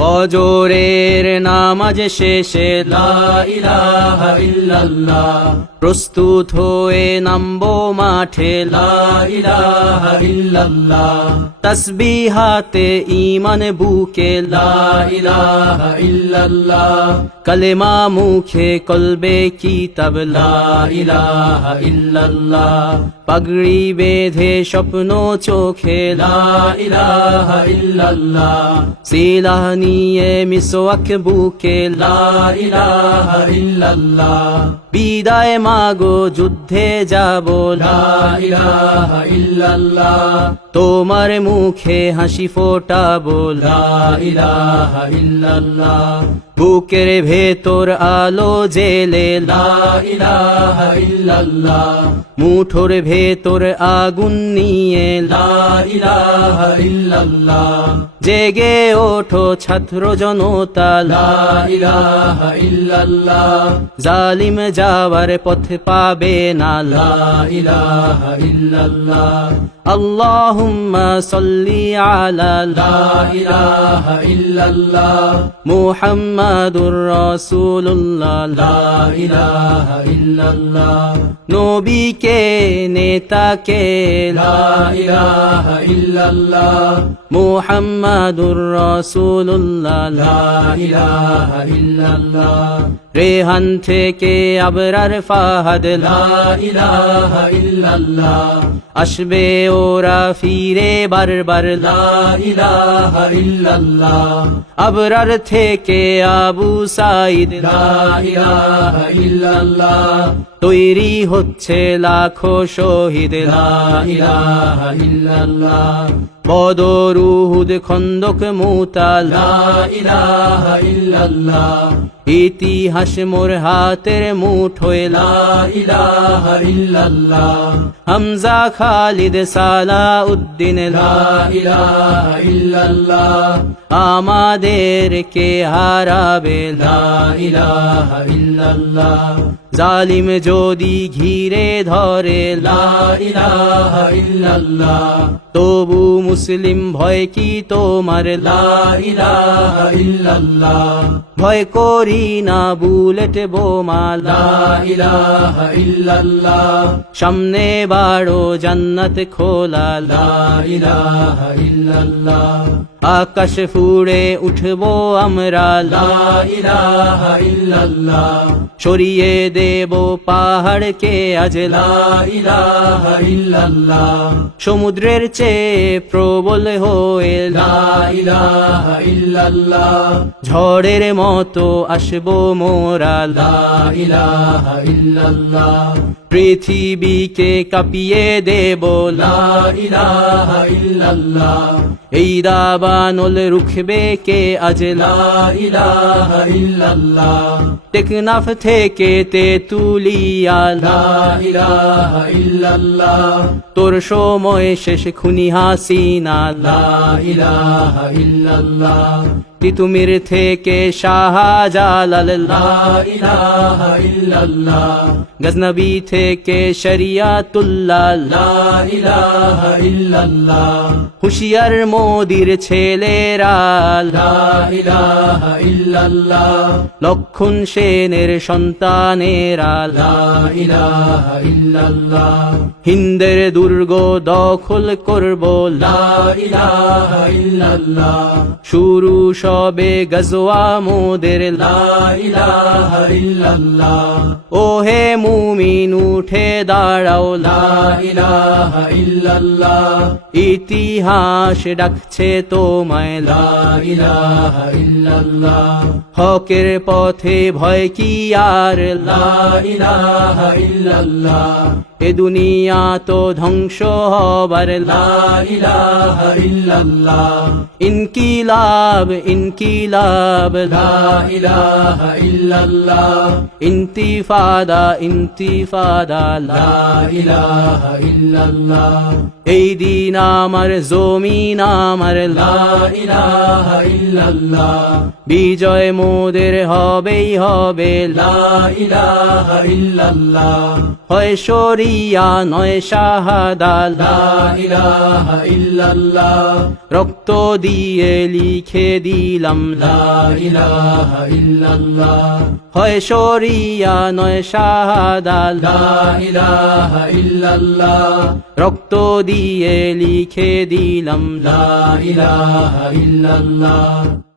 ফজরের নামাজ শেষে লা ইলাহা ইল্লাল্লাহ, প্রস্তুত হয়ে নামবো মাঠে লা ইলাহা ইল্লাল্লাহ, তাসবিহাতে ঈমান বুকে লা ইলাহা ইল্লাল্লাহ, কালেমা মুখে কলবে কিতাব লা ইলাহা ইল্লাল্লাহ, পাগড়ি বেঁধে স্বপ্ন চোখে লা ইলাহা ইল্লাল্লাহ, সিলাহ নিয়ে মিসওয়াক বুকে লা ইলাহা ইল্লাল্লাহ, বিদায় মাগো যুদ্ধে যাব লা ইলাহা ইল্লাল্লাহ, তোমার মুখে হাসি ফোটাবো লা ইলাহা ইল্লাল্লাহ, বুকের ভেতর আলো জেলে লা ইলাহা ইল্লাল্লাহ, মুঠোর ভেতর আগুন নিয়ে লা ইলাহা ইল্লাল্লাহ, জেগে ওঠো ছাত্র জনতা লা ইলাহা ইল্লাল্লাহ, জালিম যাওয়ার পথ পাবে না লা ইলাহা ইল্লাল্লাহ, আল্লাহুম্মা সাল্লি আলা লা ইলাহা ইল্লাল্লাহ, মুহাম্মাদুর রাসূলুল্লাহ লা ইলাহা ইল্লাল্লাহ, নবীকে নেতাকে লা ইলাহা ইল্লাল্লাহ, মুহাম্মাদুর রাসূলুল্লাহ লা ইলাহা ইল্লাল্লাহ, রেহান থেকে আবরার ফাহাদ লা ইলাহা ইল্লাল্লাহ, আসবে ওরা ফিরে বারবার লা ইলাহা ইল্লাল্লাহ, আবরার থেকে আবু সাঈদ লা ইলাহা ইল্লাল্লাহ, তৈরি হচ্ছে লাখো শহীদ লা ইলাহা ইল্লাল্লাহ, বদর উহুদ খন্দক মুতা লা ইলাহা ইল্লাল্লাহ, ইতিহাস মোর হাতের মুঠোয় লা ইলাহা ইল্লাল্লাহ, হামজা খালিদ সালাউদ্দিন লা ইলাহা ইল্লাল্লাহ, আমাদেরকে হারাবে লা ইলাহা ইল্লাল্লাহ, জালিম যদি ঘিরে ধরে লা ইলাহা ইল্লাল্লাহ, তবু মুসলিম ভয় কি তোমার লা ইলাহা ইল্লাল্লাহ, ভয় করি না বুলেট বোমা লা ইলাহা ইল্লাল্লাহ, সামনে বাড়ো জান্নাত খোলা লা ইলাহা ইল্লাল্লাহ, আকাশ ফুড়ে উঠবো আমরা লা ইলাহা ইল্লাল্লাহ, সরিয়ে দেব পাহাড়কে আজ লা ইলাহা ইল্লাল্লাহ, সমুদ্রের চেয়ে প্রবল হয়ে লা ইলাহা ইল্লাল্লাহ, ঝড়ের মতো আসবো মোরা লা ইলাহা ইল্লাল্লাহ, পৃথিবীকে কাঁপিয়ে দেব লা ইলাহা ইল্লাল্লাহ, এই দাবানল রুখবে কে আজ লা ইলাহা ইল্লাল্লাহ, টেকনাফ থেকে তেতুলিয়া লা ইলাহা ইল্লাল্লাহ, তোর সময় শেষ খুনি হাসিনা লা ইলাহা ইল্লাল্লাহ, তিতুমির থেকে শাহজালাল লা ইলাহা ইল্লাল্লাহ, গজনবী থেকে শরিয়াতুল্লাহ লা ইলাহা ইল্লাল্লাহ, হুশিয়ার মোদির ছেলেরা লা ইলাহা ইল্লাল্লাহ, লক্ষণ সেনের সন্তানেরা লা ইলাহা ইল্লাল্লাহ, হিন্দের দুর্গ দখল করব লা ইলাহা ইল্লাল্লাহ, শুরু সবে গজওয়া মোদের লা ইলাহা ইল্লাল্লাহ, ওহে মুমিন উঠে দাঁড়াও লা ইলাহা ইল্লাল্লাহ, ইতিহাস ডাকছে তোমায় লা ইলাহা ইল্লাল্লাহ, হকের পথে ভয় কি আর লা ইলাহা ইল্লাল্লাহ, এ দুনিয়া তো ধ্বংস হবার লা ইলাহা ইল্লাল্লাহ, ইনকিলাব ইনকিলাব লা ইলাহা ইল্লাল্লাহ, ইন্তিফাদা ইন্তিফাদা লা ইলাহা ইল্লাল্লাহ, এই দিন আমার জমিন আমার লা ইলাহা ইল্লাল্লাহ, বিজয় মোদের হবেই হবে লা ইলাহা ইল্লাল্লাহ, হয় শরীর শরিয়া নয় শাহাদা লা ইলাহা ইল্লাল্লাহ রক্ত দিয়ে লিখে দিলাম লা ইলাহা ইল্লাল্লাহ হয় শরিয়া নয় শাহাদা লা ইলাহা ইল্লাল্লাহ রক্ত দিয়ে লিখে দিলাম লা ইলাহা ইল্লাল্লাহ